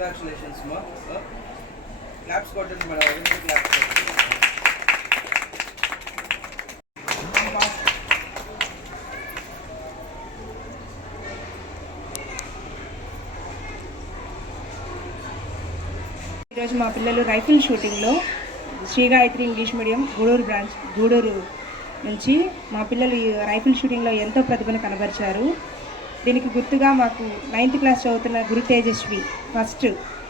Congratulations మా claps కొట్టండి madam claps ఈరోజు మా పిల్లలు రైఫిల్ షూటింగ్లో Sri Gayatri English medium Gudur branch Gudur నుంచి మా పిల్లలు ఈ రైఫిల్ షూటింగ్లో ఎంతో ప్రతిభను కనబరిచారు. దీనికి గుర్తుగా మాకు నైన్త్ క్లాస్ చదువుతున్న గురు తేజస్వి ఫస్ట్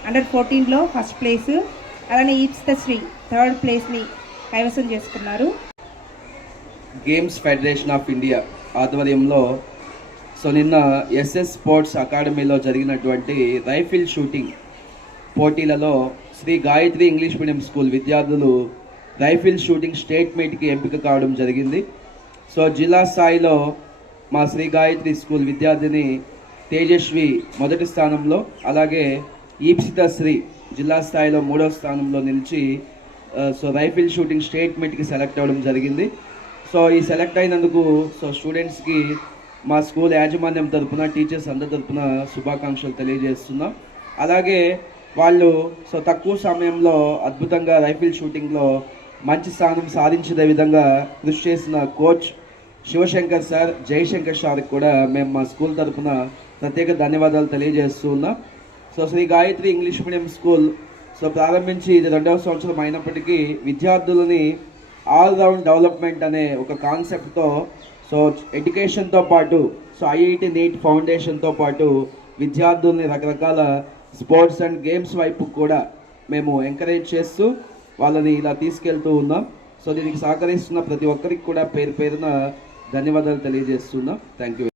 అండర్ ఫోర్టీన్లో ఫస్ట్ ప్లేసు అలానే ఈప్స్తశ్రీ థర్డ్ ప్లేస్ని కైవసం చేసుకున్నారు. గేమ్స్ ఫెడరేషన్ ఆఫ్ ఇండియా ఆధ్వర్యంలో సో నిన్న ఎస్ఎస్ స్పోర్ట్స్ అకాడమీలో జరిగినటువంటి రైఫిల్ షూటింగ్ పోటీలలో Sri Gayatri English medium school విద్యార్థులు రైఫిల్ షూటింగ్ స్టేట్ మీట్కి ఎంపిక కావడం జరిగింది. సో జిల్లా స్థాయిలో మా శ్రీ గాయత్రి స్కూల్ విద్యార్థిని తేజస్వి మొదటి స్థానంలో అలాగే ఈప్సిత శ్రీ జిల్లా స్థాయిలో మూడో స్థానంలో నిలిచి సో రైఫిల్ షూటింగ్ స్టేట్ మీట్కి సెలెక్ట్ అవ్వడం జరిగింది. సో ఈ సెలెక్ట్ అయినందుకు సో స్టూడెంట్స్కి మా స్కూల్ యాజమాన్యం తరఫున టీచర్స్ అందరి తరపున శుభాకాంక్షలు తెలియజేస్తున్నాం. అలాగే వాళ్ళు సో తక్కువ సమయంలో అద్భుతంగా రైఫిల్ షూటింగ్లో మంచి స్థానం సాధించే విధంగా కృషి చేసిన కోచ్ శివశంకర్ సార్ జయశంకర్ సార్కి కూడా మేము మా స్కూల్ తరఫున ప్రత్యేక ధన్యవాదాలు తెలియజేస్తూ ఉన్నాం so Sri Gayatri English medium school so ప్రారంభించి ఇది రెండవ సంవత్సరం అయినప్పటికీ విద్యార్థులని ఆల్ రౌండ్ డెవలప్మెంట్ అనే ఒక కాన్సెప్ట్తో సో ఎడ్యుకేషన్తో పాటు సో ఐఐటి నీట్ ఫౌండేషన్తో పాటు విద్యార్థుల్ని రకరకాల స్పోర్ట్స్ అండ్ గేమ్స్ వైపు కూడా మేము ఎంకరేజ్ చేస్తూ వాళ్ళని ఇలా తీసుకెళ్తూ ఉన్నాం. సో దీనికి సహకరిస్తున్న ప్రతి ఒక్కరికి కూడా పేరు పేరున ధన్యవాదాలు తెలియజేస్తున్నాం. Thank you